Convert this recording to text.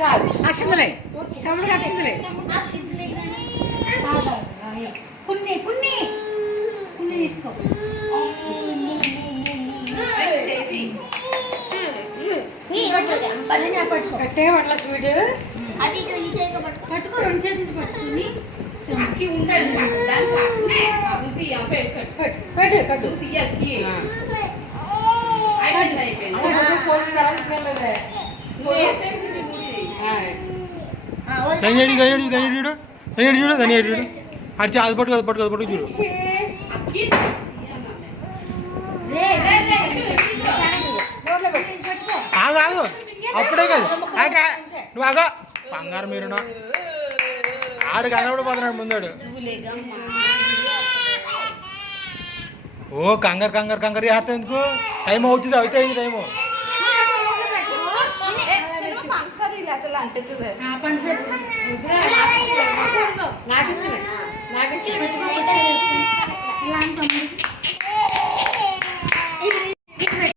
అక్షంతలే తమ్ముడికి అక్షంతలే కొన్ని కొన్ని కొన్ని తీసుకో కట్టే పట్ల స్వీట్ పట్టుకో రెండు చేతులు పట్టుకుని అది అది పట్టుకు అది పట్టుకు అది పట్టుకు చూడు ఆగు ఆగు అప్పుడే కాదు నువ్వు ఆగా బంగారు మీరునా ఆడు కనబడిపోతున్నాడు ముందాడు ఓ కంగారు కంగారు కంగారు చేస్తా ఎందుకు టైం అవుతుంది అయితే అయింది టైము నాకు